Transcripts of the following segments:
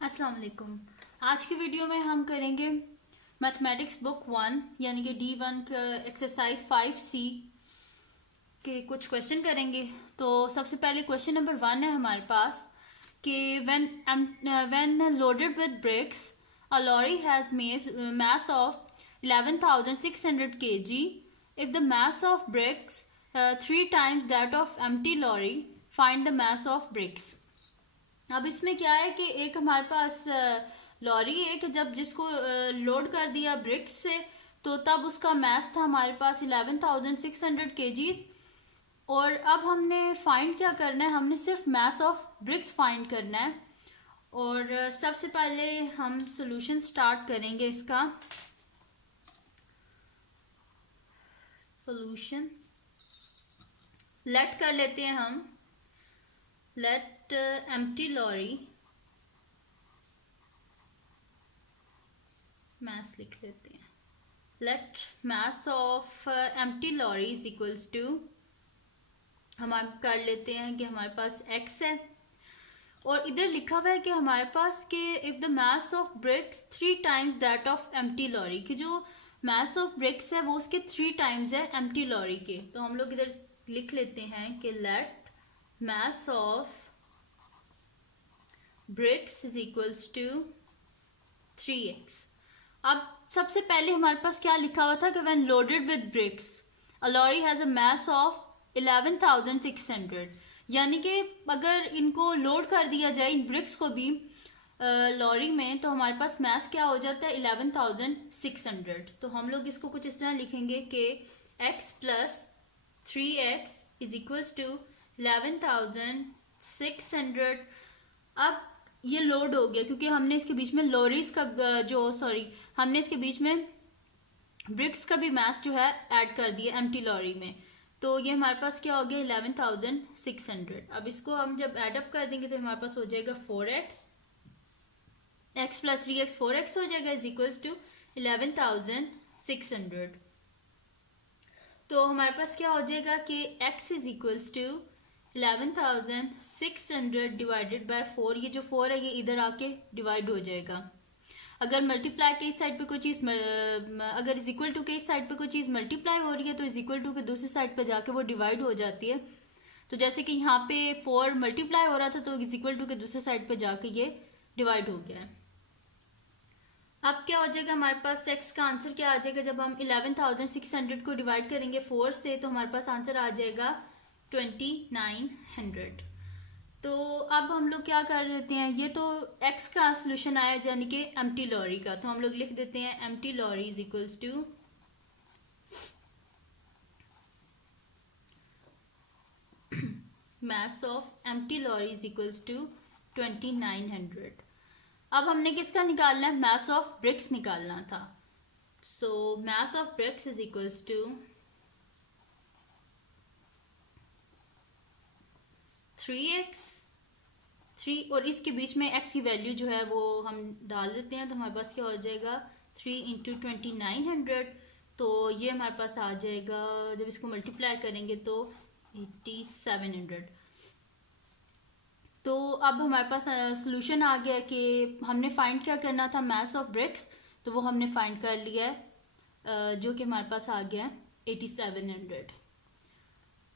अस्सलाम वालेकुम। आज की वीडियो में हम करेंगे मैथमेटिक्स बुक 1 यानी कि D1 एक्सरसाइज 5C के कुछ क्वेश्चन करेंगे। तो सबसे पहले क्वेश्चन नंबर 1 है हमारे पास कि when loaded with bricks a lorry has mass of 11,600 kg. If the mass of bricks 3 times that of empty lorry, find the mass of bricks. अब इसमें क्या है कि एक हमारे पास लॉरी है कि जब जिसको लोड कर दिया ब्रिक्स से, तो तब उसका मैस था हमारे पास 11,600 kgs। और अब हमने फाइंड क्या करना है, हमने सिर्फ मैस ऑफ ब्रिक्स फाइंड करना है। और सबसे पहले हम सॉल्यूशन स्टार्ट करेंगे इसका। सॉल्यूशन लेट कर लेते हैं हम, लेट एम्प्टी लॉरी, मैस लिख लेते हैं। Let mass of empty lorry is equals to, हम कर लेते हैं कि हमारे पास x है और इधर लिखा हुआ है कि हमारे पास कि if the mass of bricks 3 times that of empty lorry, कि जो मैस ऑफ ब्रिक्स है वो उसके 3 टाइम्स है एम्प्टी लॉरी के। तो हम लोग इधर लिख लेते हैं कि let mass of bricks is equals to 3x। अब सबसे पहले हमारे पास क्या लिखा हुआ था कि when loaded with bricks a lorry has a mass of 11,600, यानी कि अगर इनको लोड कर दिया जाए इन ब्रिक्स को भी लॉरी में, तो हमारे पास मैस क्या हो जाता है 11,600। तो हम लोग इसको कुछ इस तरह लिखेंगे कि x plus 3x is equals to 11,600। अब ये लोड हो गया क्योंकि हमने इसके बीच में लॉरीज का हमने इसके बीच में ब्रिक्स का भी मैस जो है ऐड कर दिया एम्प्टी लॉरी में। तो ये हमारे पास क्या हो गया 11,600। अब इसको हम जब एडअप कर देंगे तो हमारे पास हो जाएगा 4x, x plus 3x 4x हो जाएगा इज इक्वल्स टू 11,600। तो हमारे पास क्या हो जाएगा कि x is equals to 11,600 divided by 4। ये जो 4 है ये इधर आके डिवाइड हो जाएगा। अगर मल्टीप्लाई के इस साइड पे कोई चीज़ अगर इज इक्वल टू के इस साइड पे कोई चीज़ मल्टीप्लाई हो रही है तो इज इक्वल टू के दूसरी साइड पे जाके वो डिवाइड हो जाती है। तो जैसे कि यहाँ पे 4 मल्टीप्लाई हो रहा था तो इज इक्वल टू के दूसरे साइड पे जाके ये डिवाइड हो गया है। अब क्या हो जाएगा हमारे पास x का आंसर क्या आ जाएगा, जब हम 11,600 को डिवाइड करेंगे 4 से तो हमारे पास आंसर आ जाएगा 2,900। तो अब हम लोग क्या कर लेते हैं, ये तो x का सोल्यूशन आया यानी कि एम्प्टी लॉरी का, तो हम लोग लिख देते हैं empty lorry is equals to mass of empty lorry is equals to 2,900। अब हमने किसका निकालना है, मैस ऑफ ब्रिक्स निकालना था। So mass of bricks is equals to 3x 3 और इसके बीच में x की वैल्यू जो है वो हम डाल देते हैं। तो हमारे पास क्या हो जाएगा 3 इंटू 2,900। तो ये हमारे पास आ जाएगा, जब इसको मल्टीप्लाई करेंगे तो 8,700। तो अब हमारे पास सोल्यूशन आ गया कि हमने फाइंड क्या करना था, मैस ऑफ ब्रिक्स, तो वो हमने फाइंड कर लिया है जो कि हमारे पास आ गया 8,700।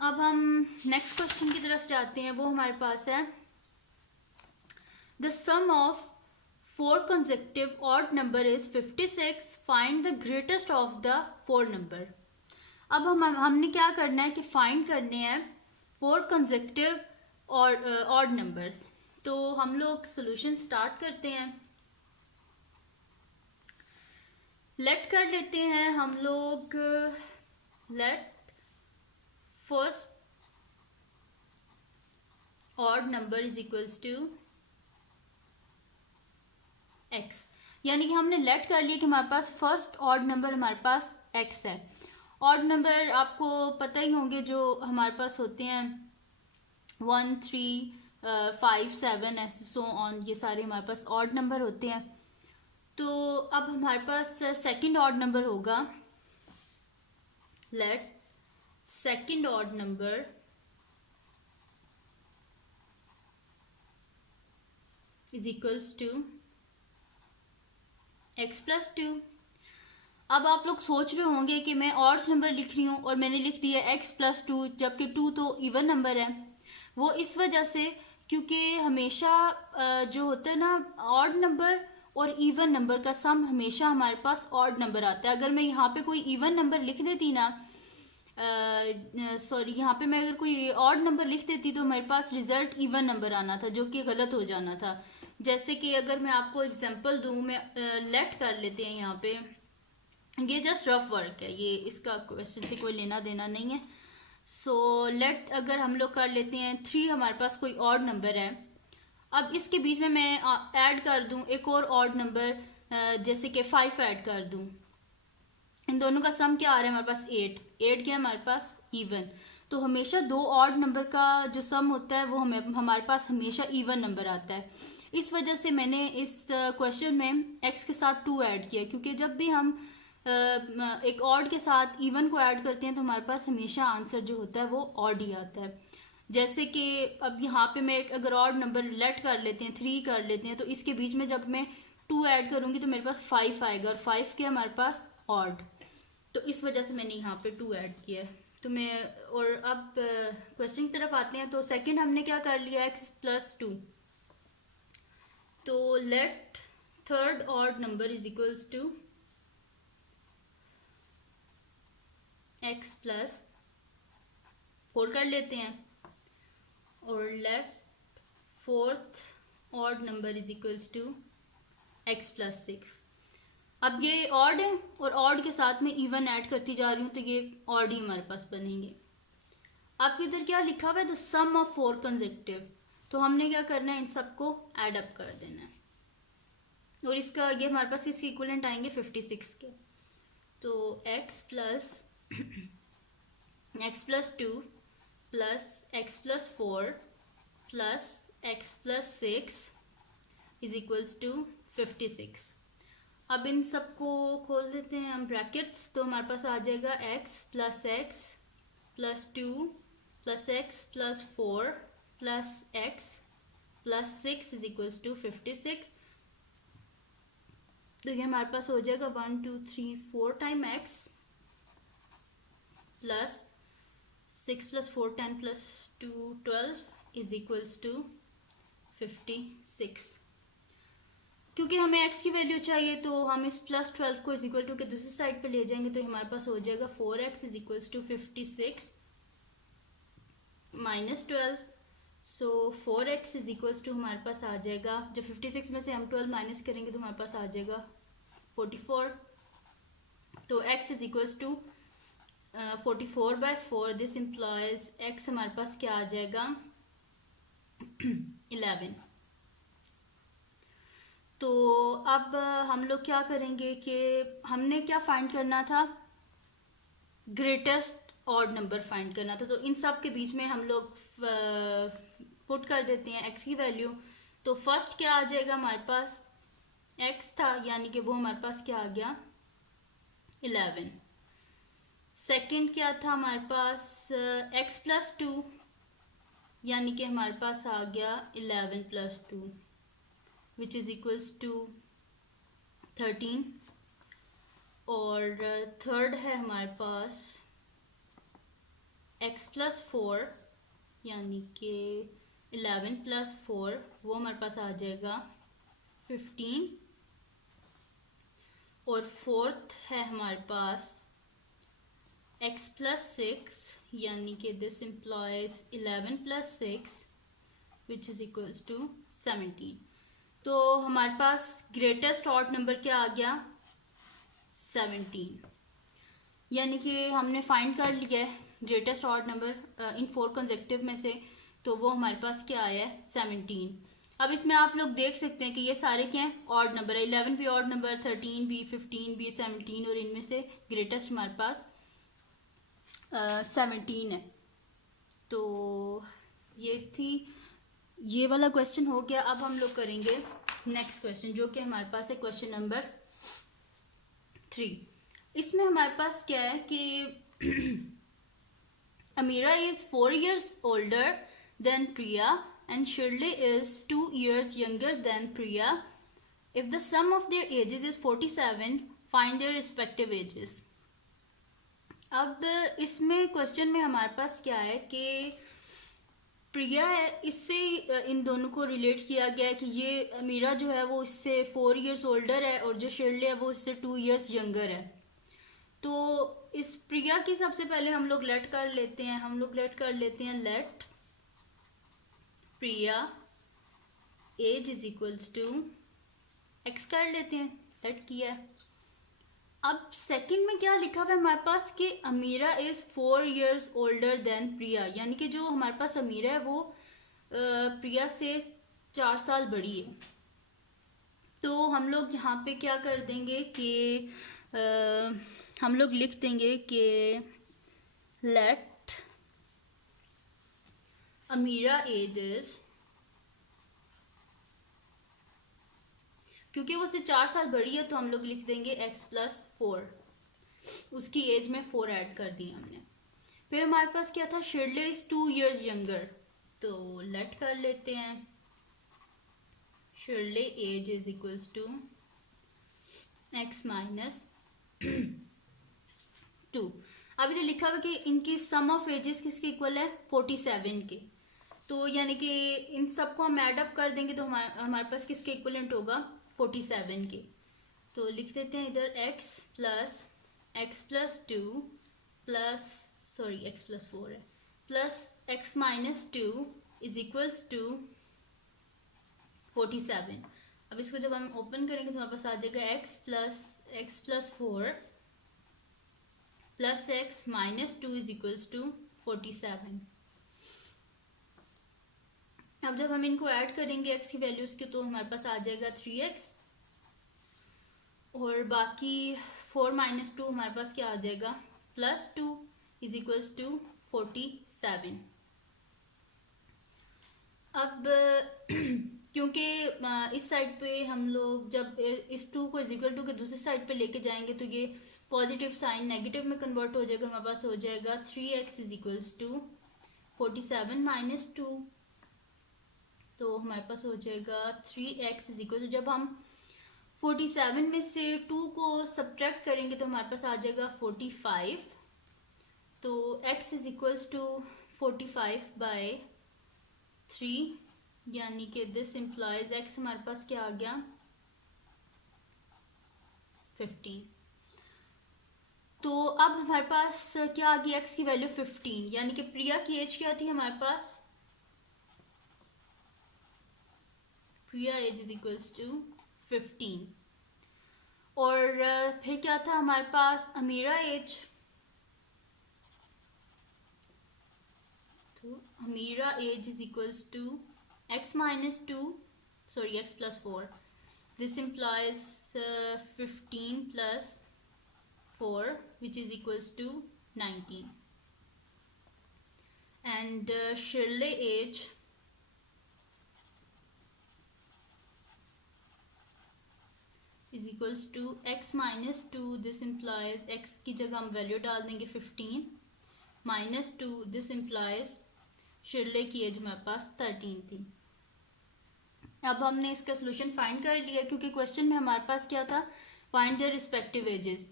अब हम नेक्स्ट क्वेश्चन की तरफ जाते हैं। वो हमारे पास है the sum of 4 consecutive odd number is 56. Find the greatest of the 4 number. अब हमने क्या करना है कि फाइंड करने हैं 4 consecutive और odd numbers। तो हम लोग सोल्यूशन स्टार्ट करते हैं। लेट कर लेते हैं हम लोग, let first odd number is equals to x, यानी कि हमने लेट कर लिया कि हमारे पास फर्स्ट ऑड नंबर हमारे पास x है। ऑड नंबर आपको पता ही होंगे जो हमारे पास होते हैं 1 3 5 7 ऐसे सो ऑन, ये सारे हमारे पास ऑड नंबर होते हैं। तो अब हमारे पास सेकंड ऑड नंबर होगा, let second odd number is equals to x plus 2। अब आप लोग सोच रहे होंगे कि मैं ऑड्स नंबर लिख रही हूँ और मैंने लिख दिया x प्लस 2, जबकि 2 तो इवन नंबर है। वो इस वजह से क्योंकि हमेशा जो होता है ना, ऑड नंबर और इवन नंबर का सम हमेशा हमारे पास ऑड नंबर आता है। अगर मैं यहाँ पे कोई इवन नंबर लिख देती ना, सॉरी, यहाँ पे मैं अगर कोई ऑड नंबर लिख देती तो हमारे पास रिजल्ट इवन नंबर आना था, जो कि गलत हो जाना था। जैसे कि अगर मैं आपको एग्जांपल दूँ, मैं लेट कर लेते हैं यहाँ पे, ये जस्ट रफ वर्क है, ये इसका क्वेश्चन से कोई लेना देना नहीं है। सो लेट अगर हम लोग कर लेते हैं 3, हमारे पास कोई ऑड नंबर है। अब इसके बीच में मैं ऐड कर दूं एक और ऑड नंबर, जैसे कि 5 ऐड कर दूं। इन दोनों का सम क्या आ रहा है हमारे पास? 8 क्या है हमारे पास? इवन। तो हमेशा दो ऑड नंबर का जो सम होता है वो हमारे पास हमेशा इवन नंबर आता है। इस वजह से मैंने इस क्वेश्चन में x के साथ 2 ऐड किया, क्योंकि जब भी हम एक ऑड के साथ इवन को ऐड करते हैं तो हमारे पास हमेशा आंसर जो होता है वो ऑड ही आता है। जैसे कि अब यहाँ पे मैं एक अगर ऑड नंबर लेट कर लेते हैं, 3 कर लेते हैं, तो इसके बीच में जब मैं 2 ऐड करूँगी तो मेरे पास 5 आएगा, और 5 क्या हमारे पास? ऑड। तो इस वजह से मैंने यहाँ पे 2 ऐड किया है। तो मैं, और अब क्वेश्चन की तरफ आते हैं। तो सेकंड हमने क्या कर लिया? x plus 2। तो let third odd number is equals to x plus 4 कर लेते हैं, और let fourth odd number is equals to x plus 6। अब ये ऑड है और ऑड के साथ में इवन ऐड करती जा रही हूँ, तो ये ऑड ही हमारे पास बनेंगे। अब इधर क्या लिखा हुआ है? The sum of 4 consecutive. तो हमने क्या करना है? इन सबको ऐड अप कर देना है, और इसका ये हमारे पास इसके इक्विवेलेंट आएंगे 56 के। तो x plus 2 plus x plus 4 plus x plus 6 is equals to 56। अब इन सबको खोल देते हैं हम ब्रैकेट्स, तो हमारे पास आ जाएगा x plus 2 plus x plus 4 plus x plus 6 is equals to 56। तो ये हमारे पास हो जाएगा 1 2 3 4 time x plus 6 plus 4 10 plus 2 12 is equals to 56। क्योंकि हमें x की वैल्यू चाहिए तो हम इस प्लस 12 को इज इक्वल टू के दूसरी साइड पे ले जाएंगे, तो हमारे पास हो जाएगा 4x is equals to 56 minus 12। So 4x is equals to हमारे पास आ जाएगा, जब 56 में से हम 12 माइनस करेंगे तो हमारे पास आ जाएगा 44। तो x is equals to 44/4। This implies x हमारे पास क्या आ जाएगा? 11। तो अब हम लोग क्या करेंगे कि हमने क्या फाइंड करना था? ग्रेटेस्ट ऑड नंबर फाइंड करना था। तो इन सब के बीच में हम लोग पुट कर देते हैं x की वैल्यू। तो फर्स्ट क्या आ जाएगा हमारे पास? x था, यानी कि वो हमारे पास क्या आ गया? 11। सेकंड क्या था हमारे पास? x प्लस 2, यानी कि हमारे पास आ गया 11 plus 2 which is equals to 13। और थर्ड है हमारे पास x प्लस 4, यानी कि 11 प्लस 4, वो हमारे पास आ जाएगा 15। और फोर्थ है हमारे पास x प्लस 6, यानी कि this implies 11 plus 6 which is equals to 17। तो हमारे पास ग्रेटेस्ट ऑड नंबर क्या आ गया? 17। यानी कि हमने फाइंड कर लिया है greatest odd number in 4 consecutive में से, तो वो हमारे पास क्या आया है? 17। अब इसमें आप लोग देख सकते हैं कि ये सारे क्या हैं? ऑड नंबर है। 11 भी ऑड नंबर, 13 भी, 15 भी, 17, और इनमें से ग्रेटेस्ट हमारे पास 17 है। तो ये वाला क्वेश्चन हो गया। अब हम लोग करेंगे नेक्स्ट क्वेश्चन, जो कि हमारे पास है क्वेश्चन नंबर 3। इसमें हमारे पास क्या है कि Amira is 4 years older than Priya and Shirley is 2 years younger than Priya. If the sum of their ages is 47, find their respective ages. अब इसमें क्वेश्चन में हमारे पास क्या है कि प्रिया है, इससे इन दोनों को रिलेट किया गया है कि ये अमीरा जो है वो इससे 4 years ओल्डर है और जो शिरले है वो इससे 2 years यंगर है। तो इस प्रिया की सबसे पहले हम लोग लेट कर लेते हैं let Priya age is equals to x कर लेते हैं, लेट किया है। अब सेकंड में क्या लिखा हुआ है हमारे पास कि Amira is 4 years older than प्रिया, यानी कि जो हमारे पास अमीरा है वो प्रिया से 4 साल बड़ी है। तो हम लोग यहाँ पे क्या कर देंगे कि हम लोग लिख देंगे कि लेट अमीरा एज इज, क्योंकि वो उससे 4 साल बड़ी है तो हम लोग लिख देंगे x+4, उसकी एज में 4 ऐड कर दी हमने। फिर हमारे पास क्या था, शिरले इज 2 years यंगर, तो लेट कर लेते हैं Shirley age is equals to x - 2। अभी तो लिखा हुआ कि इनकी सम ऑफ एजेस किसके इक्वल है, 47 के। तो यानी कि इन सबको हम ऐड अप कर देंगे तो हमारे पास किसके इक्वलेंट होगा, 47 के। तो लिख देते हैं इधर x+2 प्लस x+4 है plus x - 2 is equals to 47। अब इसको जब हम ओपन करेंगे तो हमारे पास आ जाएगा x+4 plus x - 2 is equals to 47। अब जब हम इनको ऐड करेंगे x की वैल्यूज के तो हमारे पास आ जाएगा 3x और बाकी 4 - 2 हमारे पास क्या आ जाएगा, +2 इज इक्वल्स टू 47। अब क्योंकि इस साइड पे हम लोग जब इस 2 को इक्वल टू के दूसरी साइड पे लेके जाएंगे तो ये पॉजिटिव साइन नेगेटिव में कन्वर्ट हो जाएगा। हमारे पास हो जाएगा 3x इज इक्वल्स टू 47 - 2, तो हमारे पास हो जाएगा 3x इज इक्वल टू, जब हम 47 में से 2 को सब्ट्रैक्ट करेंगे तो हमारे पास आ जाएगा 45। तो x इज इक्वल्स टू 45/3, यानी कि दिस इम्प्लाइज x हमारे पास क्या आ गया, 15। तो अब हमारे पास क्या आ गया, x की वैल्यू 15, यानी कि प्रिया की एज क्या थी हमारे पास, प्रिया एज इज इक्वल्स टू 15। और फिर क्या था हमारे पास अमीरा एज, तो Amira age is equals to x - 2 x+4, this implies 15 + 4 which is equals to 19 and Shirley age is equals to x - 2, this implies x की जगह हम वैल्यू डाल देंगे 15 - 2, this implies शिरले की एज हमारे पास 13 थी। अब हमने इसका सोल्यूशन फाइंड कर लिया क्योंकि क्वेश्चन में हमारे पास क्या था, फाइंड देयर रिस्पेक्टिव एजेस।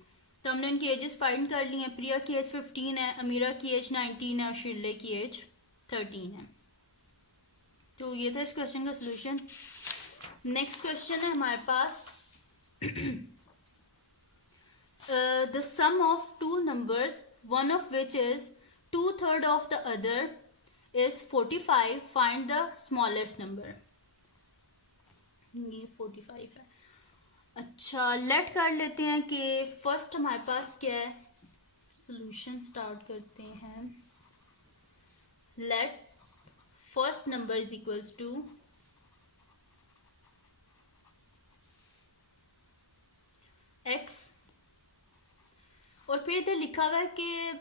तो हमने उनकी एजेस फाइंड कर ली हैं। प्रिया की एज 15 है, अमीरा की एज 19 है और शिरले की एज 13 है। तो ये था इस क्वेश्चन का सोल्यूशन। नेक्स्ट क्वेश्चन है हमारे पास the sum of 2 numbers one of which is 2/3 of the other is 45, find the smallest number. ये 45 है। अच्छा, लेट कर लेते हैं कि फर्स्ट हमारे पास क्या है, सॉल्यूशन स्टार्ट करते हैं। Let first number is equals to x, और फिर इधर लिखा हुआ है कि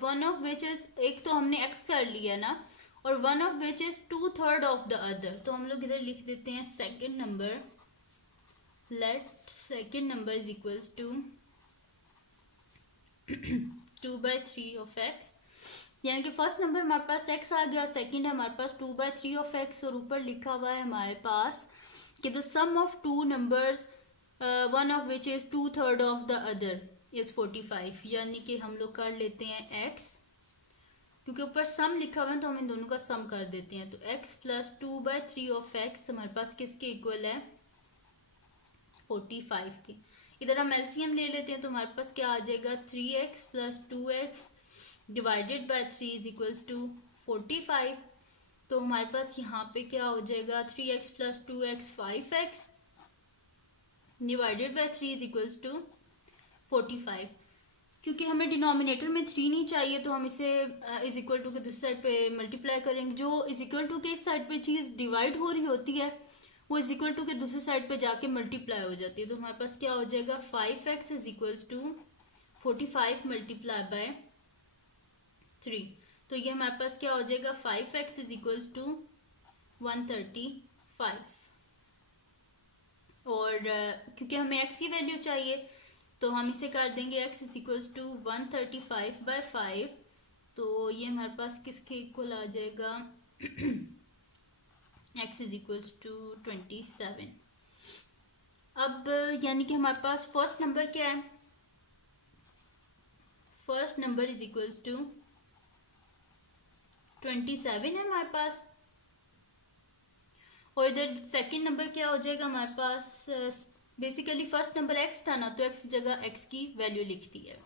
वन ऑफ विच इज, एक तो हमने x कर लिया ना, और one of which is 2/3 of the other. तो हम लोग इधर लिख देते हैं second number, let second number is equals to 2/3 of x यानी कि फर्स्ट नंबर हमारे पास x आ गया, सेकंड है हमारे पास 2/3 ऑफ x, और ऊपर लिखा हुआ है हमारे पास कि the sum of two numbers one of which is 2/3 of the other is 45। यानी कि हम लोग कर लेते हैं x, क्योंकि ऊपर सम लिखा हुआ है तो हम इन दोनों का सम कर देते हैं। तो x प्लस 2/3 ऑफ x हमारे पास किसके इक्वल है, 45 के। इधर हम एलसीएम ले लेते हैं तो हमारे पास क्या आ जाएगा, 3x plus 2x divided by 3 is equals to 45। तो हमारे पास यहाँ पे क्या हो जाएगा, 3x plus 2x 5x divided by 3 is equals to 45। क्योंकि हमें डिनोमिनेटर में 3 नहीं चाहिए तो हम इसे इज इक्वल टू के दूसरी साइड पे मल्टीप्लाई करेंगे। जो इज इक्वल टू के इस साइड पे चीज़ डिवाइड हो रही होती है वो इज इक्वल टू के दूसरी साइड पे जाके मल्टीप्लाई हो जाती है। तो हमारे पास क्या हो जाएगा, 5x is equals to 45 multiply by 3। तो ये हमारे पास क्या हो जाएगा, 5x इज इक्वल्स टू 135। और क्योंकि हमें x की वैल्यू चाहिए तो हम इसे कर देंगे x इज इक्वल्स टू 135/5। तो ये हमारे पास किसके इक्वल आ जाएगा, x इज इक्वल्स टू 27। अब यानी कि हमारे पास फर्स्ट नंबर क्या है, first number is equals to 27 है हमारे पास। और इधर सेकंड नंबर क्या हो जाएगा हमारे पास, बेसिकली फर्स्ट नंबर x था ना, तो x जगह x की वैल्यू लिख दी है।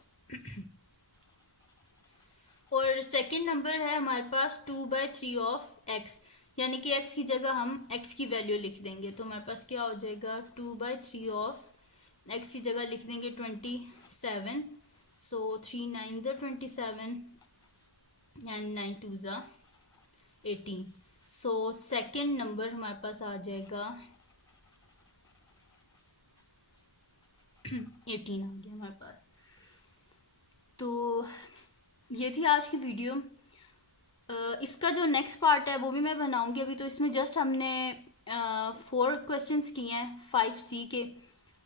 और सेकंड नंबर है हमारे पास 2/3 ऑफ x, यानी कि x की जगह हम x की वैल्यू लिख देंगे। तो हमारे पास क्या हो जाएगा, 2/3 ऑफ x की जगह लिख देंगे 27। सो 3 9 27 एंड 9 2 18। सो सेकेंड नंबर हमारे पास आ जाएगा 18 आ गया हमारे पास। तो ये थी आज की वीडियो। इसका जो नेक्स्ट पार्ट है वो भी मैं बनाऊंगी। अभी तो इसमें जस्ट हमने 4 क्वेश्चंस किए हैं 5C के।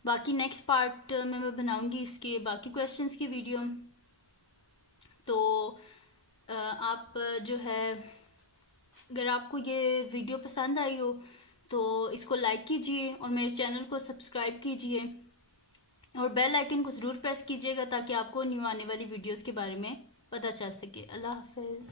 बाकी नेक्स्ट पार्ट में मैं बनाऊंगी इसके बाकी क्वेश्चंस की वीडियो। तो आप जो है, अगर आपको ये वीडियो पसंद आई हो तो इसको लाइक कीजिए और मेरे चैनल को सब्सक्राइब कीजिए और बेल आइकन को ज़रूर प्रेस कीजिएगा ताकि आपको न्यू आने वाली वीडियोस के बारे में पता चल सके। अल्लाह हाफिज़।